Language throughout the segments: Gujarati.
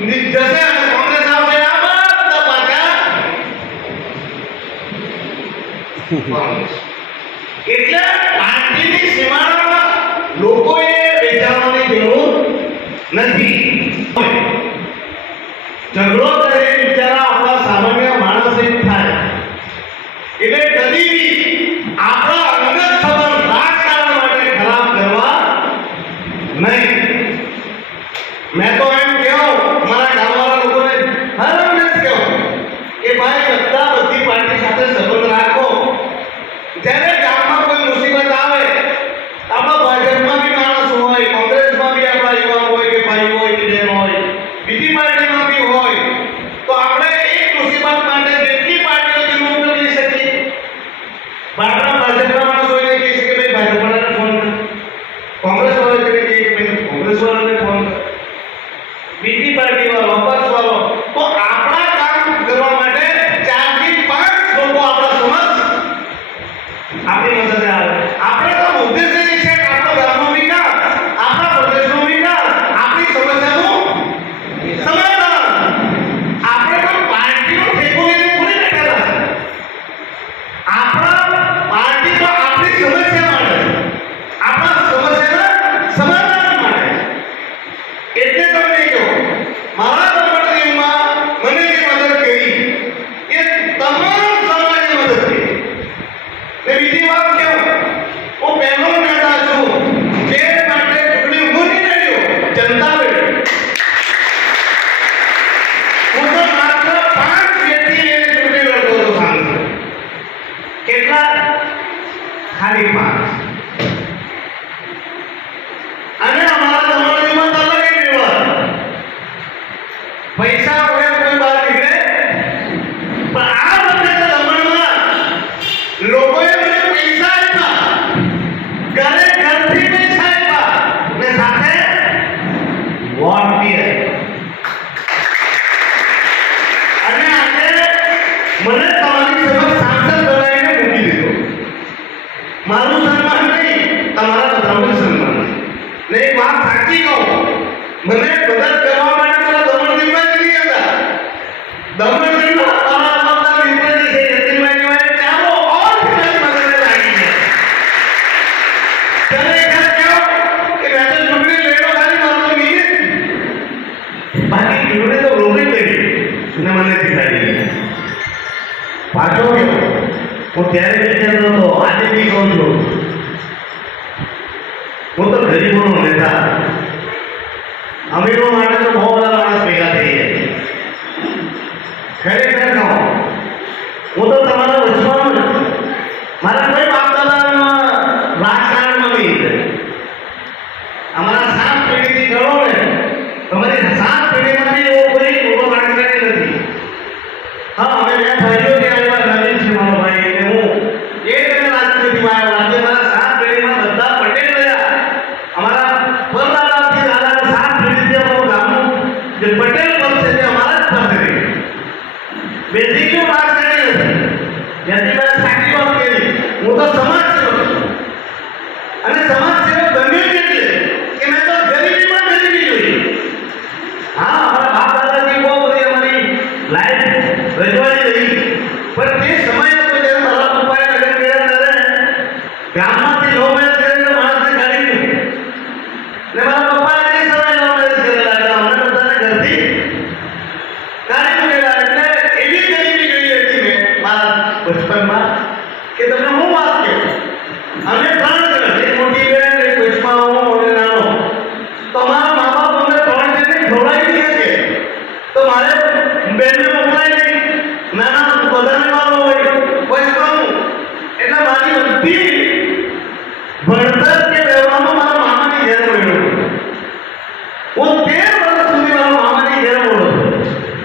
જશે અને કોંગ્રેસ આવશે આ બધા પાછા એટલે પાર્ટીની સીમાડામાં લોકોએ વેચાવાની જરૂર નથી. ઝઘડો કરે બિચારા આપણા સામાન્ય માણસ જ થાય. એટલે કદી બી આપણા અંગત સંબંધ રાજકારણ માટે ખરાબ કરવા નહીં. મેં તો એમ કહ્યું મારા ગામવાળા લોકોને હર હંમેશ કહ્યું કે ભાઈ બધી પાર્ટી સાથે સંબંધ રાખો. જ્યારે ગામમાં કોઈ મુસીબત આવે આપણા ભાજપમાં બી માણસ હોય, કોંગ્રેસમાં બી આપણા યુવાન હોય કે ભાઈ હોય કે બહેન હોય, બીજી પાર્ટીમાં બી હોય, તો આપણે એક મુસીબત માટે જેટલી પાર્ટીઓથી મુક્ત કરી શકીએ. આપણા ભાજપના માણસ હોય કહી શકે ભાઈ ભાજપવાળાને ફોન કર, કોંગ્રેસ વાળા કહે કે ભાઈ કોંગ્રેસ વાળાને ફોન કર, બીજી પાર્ટી વાળો અપક્ષ વાળો. તો આપણા કામ કરવા માટે 4 થી 5 લોકો આપણા સમક્ષ આપણી મદદ આવે. આપણે તો ઉદ્દેશ્ય એ છે કે આપણો ગામનો વિકાસ, આપણા પ્રદેશનો વિકાસ, આપણી સમસ્યાનું સમાધાન. આપણે કોઈ પાર્ટીનો ઠેકો લઈને થોડી બેઠેલા. આપણા પાર્ટી તો આપણી સમસ્યા માટે, આપણા સમસ્યાના સમાધાન માટે. એટલે તમને કહો મારા દમણદીવમાં મને જે મદદ કરી એ તમામ સમાજની મદદ કરી. ને બીજી વાત કહું, હું પહેલો નેતા છું જે માટે ચૂંટણી ઊભો નહીં રહ્યો, જનતા લડી. હું તો માત્ર 5 વ્યક્તિ લઈને ચૂંટણી લડતો હતો સાંસદ. કેટલા? ખાલી 5. અને અમારા દમણદીવમાં તો અલગ જ વ્યવહાર. પૈસા વગર કોઈ બહાર નીકળે. પણ આ વખતે તો દમણમાં લોકોએ મને પૈસા આપ્યા, ઘરે ઘરથી પૈસા આપ્યા ને સાથે વોટ બી આપ્યા. અને આજે મને તમારી સમક્ષ સાંસદ બનાવીને મૂકી દીધો. મારું સન્માન નહીં, તમારા બધાનું સન્માન. ને એક વાત સાચી કહું, મને મદદ કરવા માટે મારા દમણદીવમાં જ નહીં હતા. દમણદીવમાં મારા આપણા મિત્રજી છે જતીનભાઈ કહેવાય, ચાલો ઓર ફિટનેસ મદદે લાગી છે. ત્યારે એક વાત કહું કે મેં તો ચૂંટણી લડ્યો ખાલી મારું નહીં, બાકી ચૂંટણી તો રોકી લડી ને મને જીતાડી. પાછો ગયો હું ત્યારે વિચારતો હતો, આજે બી કહું છું, હું તો ગરીબોનો નેતા. અમીરો માટે તો બહુ બધા માણસ ભેગા થઈ જાય. ખરેખર કહું, હું તો તમારા વચમાં મારા કોઈ બાપ દાદાના રાજકારણમાં નહીં. અમારા 7 પેઢીથી કરો ને, તમારી 7 પેઢીમાંથી એવો કોઈ મોટો રાજકારણી નથી. હા, અમે 2 ભાઈઓ કે આવ્યા, નવીન છે મારો ભાઈ અને હું, એ તમે રાજનીતિમાં આવ્યા. આજે મારા 7 પેઢીમાં બધા પટેલ રહ્યા. અમારા પરદાદાથી દાદાના 7 પેઢીથી અમારું ગામનું જે પટેલ પદ છે તે અમારા જ પાસે રહી. બેઝિકલી રાજકારણી નથી. જ્યાંથી મેં સાચી વાત કરી, હું તો સમાજ સેવક છું. અને સમાજ સેવક બન્યો એટલે કે મેં તો ગરીબીમાં ગરીબી જોઈ. હા, અમારા બાપ દાદાજી બહુ બધી અમારી લાઈફ રજવાડી રહી. પણ તે સમય હતો જ્યારે મારા પપ્પાએ લગ્ન કર્યા ત્યારે ગામમાંથી લો મેરેજ કરીને માણસને કાઢી મૂકે. ને મારા પપ્પાએ તે સમયે લો મેરેજ કરેલા એટલે અમને બધાને ઘરથી કાઢી મૂકેલા. એટલે એવી ગરીબી જોઈ હતી મેં મારા બચપનમાં કે તમને હું વાત કહું. અમે 3 જણ, એક મોટી બેન, એક વચમાં હું અને નાનો. તો મારા મા બાપ અમને 3 જણને ખવડાવી દે છે તો મારે બેનને મોકલાય નહીં. નાના બધાને મારો હોય, વચમાં હું. એટલે મારી બધી ભણતર કે વ્યવહારમાં મારા મામાની ઘેર મળ્યો. હું 13 વર્ષ સુધી મારા મામાની ઘેર મળ્યો.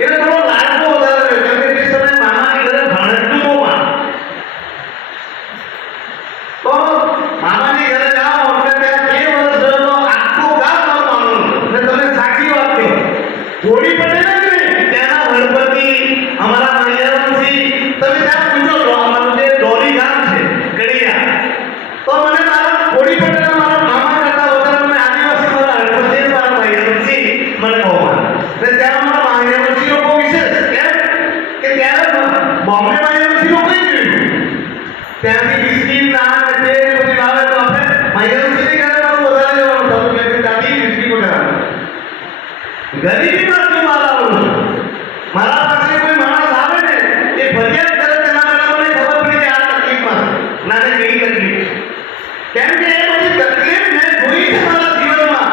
એટલે થોડો લાડકો વધારે રહ્યો, કેમ કે તે સમયે મામાની ઘરે ભાણેજનું બહુ માન. તો મામાની ઘરે જાઓ એટલે ત્યાં 2 વર્ષ રહ્યો તો આખું ગામ મારું માનવું. અને તમે સાચી વાત કહો, હોળી પટેલ જ નહીં, ત્યાંના ગણપતિ અમારા મણિયારમથી તમે ત્યાં પૂછો તો અમારું જે ડોરી ગામ છે કડિયા, તો મને મારા હોળી પટેલ મારા મામા કરતા વધારે મને આદિવાસી મારા ગણપતિ મારા મણિયારમથી ગરીબીમાંથી મારા આવું છું. મારા પાસે કોઈ માણસ આવે ને એ ફરિયાદ કરે તેના પહેલા મને ખબર પડી કે આ તકલીફમાં છે. ના ને કેવી તકલીફ છે. કેમ કે એ બધી તકલીફ મેં જોઈ છે મારા જીવનમાં.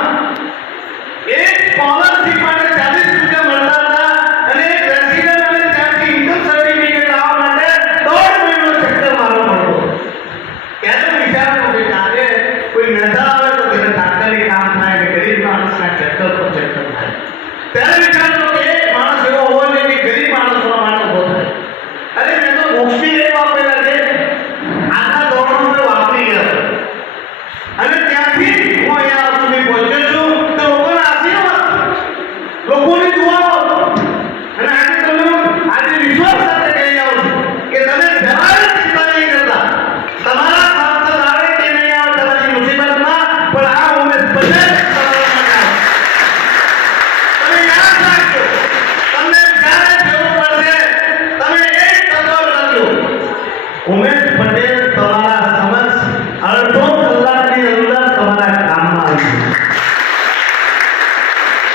એક સ્કોલરશીપ માટે 40 રૂપિયા મળતા હતા અને એક રેસિડન્ટ અને ત્યાંથી ઇન્કમ સર્ટિફિકેટ લાવવા માટે 1.5 મહિનો ચક્કર મારવો પડતો. ત્યારે વિચારતો કે આજે કોઈ નેતા આવે તો તેને તાત્કાલિક કામ થાય કે ગરીબ માણસના ચક્કર પર ચક્કર થાય. ત્યારે વિચારતો કે એક માણસ એવો હોવો જોઈએ કે ગરીબ માણસોના માટે ઉભો થાય. અરે મેં તો મોક્ષી એ વાપરેલા છે આખા દોડમાં મેં વાપરી ગયા અને ત્યાંથી હું અહીંયા સુધી પહોંચ્યો છું તો લોકોના આશીર્વાદ લોકોની દુઆઓ અને આજે તમે આજે વિશ્વાસ સાથે કહી જાઉં છું કે તમે જરાય ચિંતા નહીં કરતા. તમારા સાંસદ આવે કે નહીં આવે તમારી મુસીબતમાં પણ આ ઉમેશ પટેલ તમે યાદ રાખજો. તમને જ્યારે જરૂર પડશે તમે એક ટકો કરજો. ઉમેશ પટેલ તમારા સમક્ષ અડધો કલાકની અંદર તમારા કામમાં આવી જશે.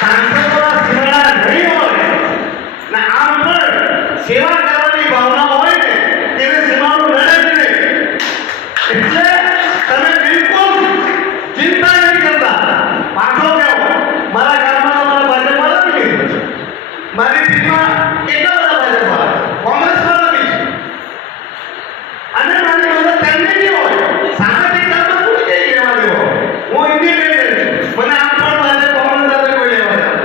સાંસદોના સિવાડા નહીં હોય ને આમ પણ સેવા કરવાની ભાવના હોય ને તેને સીમાનું લડે જ નહીં. એટલે તમે બિલકુલ ચિંતા નહીં કરતા. પાછો કહેવો મારા ગામમાં તમારા ભાજપવાળા બી નહીં છે. મારી ટીમમાં કેટલા બધા ભાજપવાળા કોંગ્રેસવાળા બી છે અને મારી મદદ તેમને બી હોય. સામાજિક કામમાં કોઈ જઈ લેવા દેવો. હું ઇન્ડિપેન્ડન્ટ છું. મને આમ પણ ભાજપ કોંગ્રેસ સાથે કોઈ લેવા દેવા.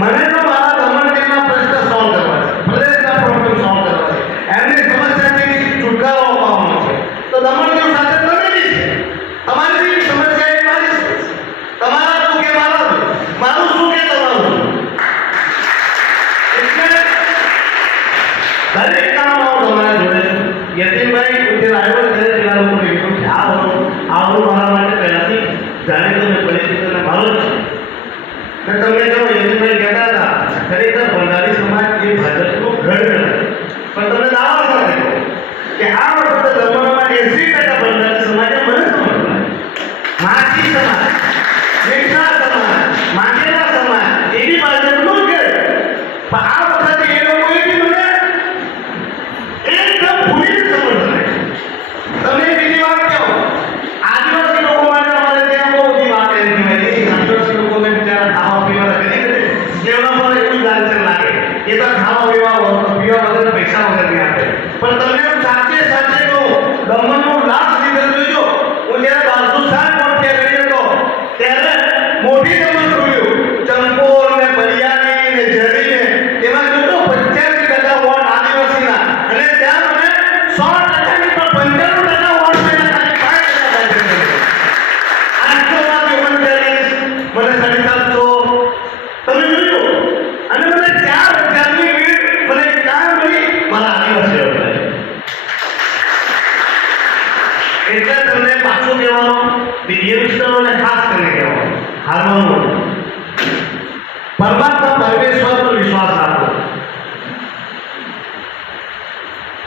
મને તો મારા દમણદીવના પ્રશ્ન સોલ્વ કરવા છે. પ્રદેશના પ્રોબ્લેમ સોલ્વ કરવા છે. એમની સમસ્યાથી છુટકારો અપાવવાનો છે. તો દમણદીવ સાથે તમે બી છે. તમારી બી સમસ્યા એ મારી છે. તમારા શું કે મારા શું? મારું શું કે તમારું શું? એટલે દરેક કામમાં હું તમારા જોડે છું. યતીનભાઈ ઉદ્યોગ આવ્યો ત્યારે પેલા લોકોને કીધું કે આવડું મારા માટે પહેલાથી જાણીતું ને પરિસ્થિતિને મારો જ છે. ને તમે જો યતીનભાઈ કહેતા હતા ખરેખર ભંડારી સમાજ એ ભાજપનું ગઢ ગણાય. પણ તમે દાવા સાથે કહો કે આ વખતે દમણમાં 80% ભંડારી સમાજે મને સમર્થન. માછી સમાજ, શેખા સમાજ, માંગેલા સમાજ એ બી ભાજપનું જ ગઢ. પણ આ વખતે એ લોકોએ બી મને એકદમ પૂરી સમર્થન આપ્યું. તમે બીજી વાત કહો આદિવાસી લોકો માટે અમારે ત્યાં બહુ બધી વાત એમ કહેવાય કે આદિવાસી લોકોને બિચારા ખાવા પીવા કરી દે એમના પર એવું લાલચન લાગે એ તો ખાવા પીવા વગર પૈસા વગર નહીં આપે. પણ તમને સાચે સાચે કહું દમણનું લાભ લીધે જોજો. હું જ્યારે 1260 વોટ ત્યાં ગયો હતો ત્યારે મોટી દમણ જોયું ચંપોર ને બલિયાની ને જરી ને એમાં જોજો 85% વોટ આદિવાસીના અને ત્યાં મને 100%ની પણ 95% વોટ મળ્યા. ખાલી 5% ભાજપ મને 750 તમે જોયું અને મને 4000ની ભીડ મને ક્યાં મળી મારા આદિવાસીઓ મળે. એટલે તમને પાછું કહેવાનું યંગસ્ટરોને ખાસ કરીને કહેવાનું હારવાનું પરમાત્મા પરમેશ્વર પર વિશ્વાસ રાખો.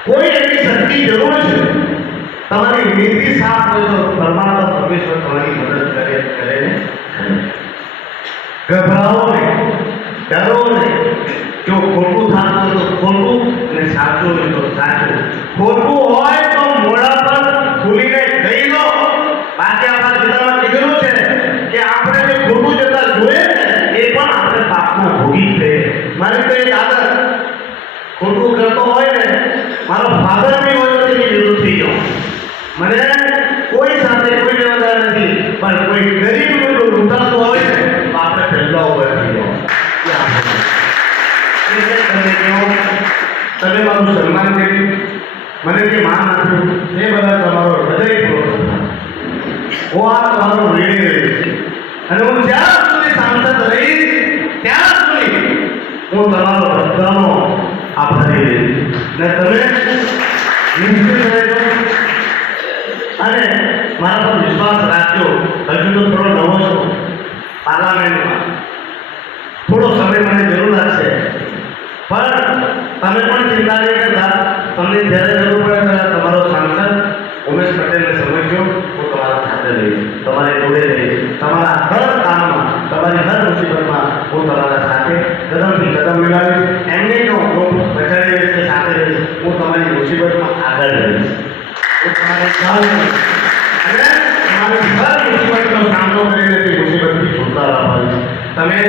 કોઈ એવી શક્તિ જરૂર છે તમારી નીતિ સાફ હોય તો પરમાત્મા પરમેશ્વર તમારી મદદ કરે ને. ગભરાવો નહીં, ડરો નહીં. જો ખોટું થતું હોય તો ખોટું અને સાચું હોય તો સાચું. ખોટું હોય તો મોઢા પર ખુલીને કહી દો. બાકી આપણા ગીતામાં કીધેલું છે કે આપણે જે ખોટું જતા જોઈએ ને એ પણ આપણે પાપમાં ભોગી જ લઈએ. મારી તો એક આદત ખોટું કરતો હોય ને મારો ફાધર બી હોય તો તેની વિરુદ્ધ થઈ જાઉં. મને કોઈ સાથે કોઈ લેવા નથી પણ કોઈ ગરીબ કોઈ લૂંટાતો હોય ને તો આપણે પહેલા ઉભા થઈ જાઓ. તમે મારું સન્માન કર્યું, મને જે માન આપ્યું એ બધા તમારો હૃદયપૂર્વક હું આ તમારો ઋણી રહીશ અને હું જ્યાં સુધી સાંસદ રહીશ ત્યાં સુધી હું તમારો બધાનો આભારી રહીશ. ને તમે નિશ્ચિત રહેજો અને મારા પર વિશ્વાસ રાખજો. હજુ તો થોડો નવો છો પાર્લામેન્ટમાં, થોડો સમય મને જરૂર લાગશે પણ તમે પણ ચિંતા નહીં કરતા. તમને જ્યારે જરૂર પડે ત્યારે તમારો સાંસદ ઉમેશ પટેલને સમજજો. હું તમારા સાથે રહીશ, તમારી જોડે રહીશ, તમારા હર કામમાં તમારી હર મુસીબતમાં હું તમારા સાથે મુસીબતમાં આગળ રહીશ. એ તમારે ખ્યાલ નહીં. અને તમારે હર મુસીબતનો સામનો કરીને તે મુસીબતથી છુટકારો અપાવીશ. તમે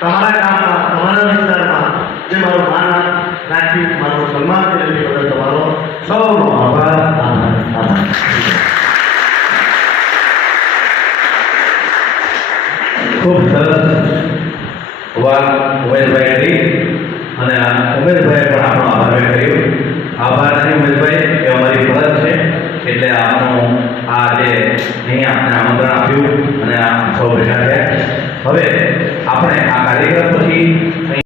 તમારા ગામમાં, તમારા વિસ્તારમાં જે મારું માન રાખ્યું, મારું સન્માન કર્યું તે બદલ તમારો સૌનો આભાર. ખૂબ સરસ વાત ઉમેશભાઈ કરી અને ઉમેશભાઈએ પણ આપણો આભાર વ્યક્ત કર્યો. આભાર નથી ઉમેશભાઈ, એ અમારી ફરજ છે. એટલે આપણું આ જે અહીં આપણે આમંત્રણ આપ્યું અને આ સૌ ભેગા થયા. હવે આપણે આ કાર્યક્રમ પછી